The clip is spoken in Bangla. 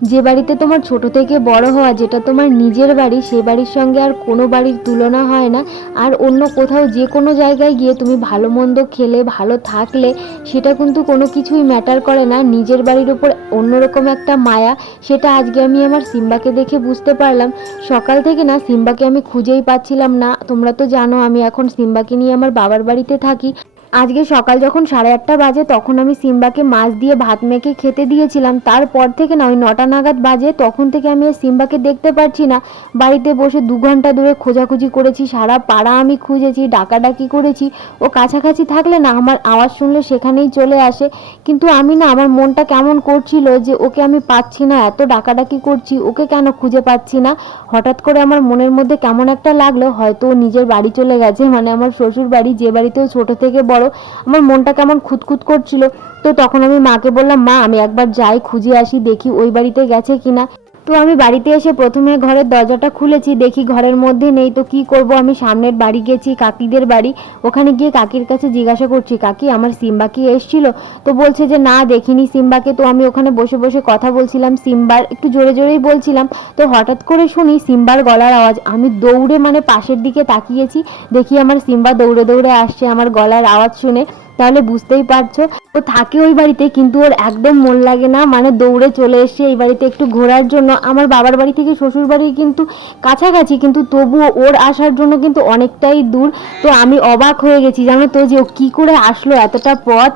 যে বাড়িতে তোমার ছোট থেকে বড় হওয়া, যেটা তোমার নিজের বাড়ি, সেই বাড়ির সঙ্গে আর কোনো বাড়ির তুলনা হয় না। আর অন্য কোথাও যে কোনো জায়গায় গিয়ে তুমি ভালো মন্দ খেলে ভালো থাকলে সেটা কিন্তু কোনো কিছুই ম্যাটার করে না, নিজের বাড়ির ওপর অন্যরকম একটা মায়া, সেটা আজকে আমি আমার সিম্বাকে দেখে বুঝতে পারলাম। সকাল থেকে না সিম্বাকে আমি খুঁজেই পাচ্ছিলাম না। তোমরা তো জানো আমি এখন সিম্বাকে নিয়ে আমার বাবার বাড়িতে থাকি। আজকে সকাল যখন 8:30 বাজে তখন আমি সিম্বাকে মাছ দিয়ে ভাত মেখে খেতে দিয়েছিলাম। তারপর থেকে না ওই 9টা নাগাদ বাজে, তখন থেকে আমি আর সিম্বাকে দেখতে পাচ্ছি না। বাড়িতে বসে 2 ঘন্টা ধরে খোঁজাখুঁজি করেছি, সারা পাড়া আমি খুঁজেছি, ডাকাডাকি করেছি। ও কাছাকাছি থাকলে না আমার আওয়াজ শুনলে সেখানেই চলে আসে। কিন্তু আমি না, আমার মনটা কেমন করছিল যে ওকে আমি পাচ্ছি না, এত ডাকাডাকি করছি ওকে কেন খুঁজে পাচ্ছি না। হঠাৎ করে আমার মনের মধ্যে কেমন একটা লাগলো, হয়তো ও নিজের বাড়ি চলে গেছে, মানে আমার শ্বশুর বাড়ি, যে বাড়িতেও ছোট থেকে বড়। আমার মনটা কেমন খুঁতখুত করছিল। তো তখন আমি মাকে বললাম, মা আমি একবার যাই খুঁজে আসি, দেখি ওই বাড়িতে গেছে কিনা। তো আমি বাড়িতে এসে প্রথমে ঘরের দরজাটা খুলেছি, দেখি ঘরের মধ্যে নেই। তো কি করব, আমি সামনের বাড়ি গেছি, কাকিদের বাড়ি। ওখানে গিয়ে কাকির কাছে জিজ্ঞাসা করছি, কাকি আমার সিম্বা কি এসেছিল? তো বলছে যে না দেখিনি সিম্বাকে। তো আমি ওখানে বসে বসে কথা বলছিলাম, সিম্বার একটু জোরে জোরেই বলছিলাম। তো হঠাৎ করে শুনি সিম্বার গলার আওয়াজ। আমি দৌড়ে মানে পাশের দিকে তাকিয়েছি, দেখি আমার সিম্বা দৌড়ে দৌড়ে আসছে আমার গলার আওয়াজ শুনে। তাহলে বুঝতেই পারছো, ও থাকে ওই বাড়িতে কিন্তু ওর একদম মন লাগে না, মানে দৌড়ে চলে এসছে এই বাড়িতে একটু ঘোরার জন্য। আমার বাবার বাড়ি থেকে শ্বশুর বাড়ি কিন্তু কাছাকাছি, কিন্তু তবুও ওর আসার জন্য কিন্তু অনেকটাই দূর। তো আমি অবাক হয়ে গেছি জানো তো, যে ও কী করে আসলো এতটা পথ।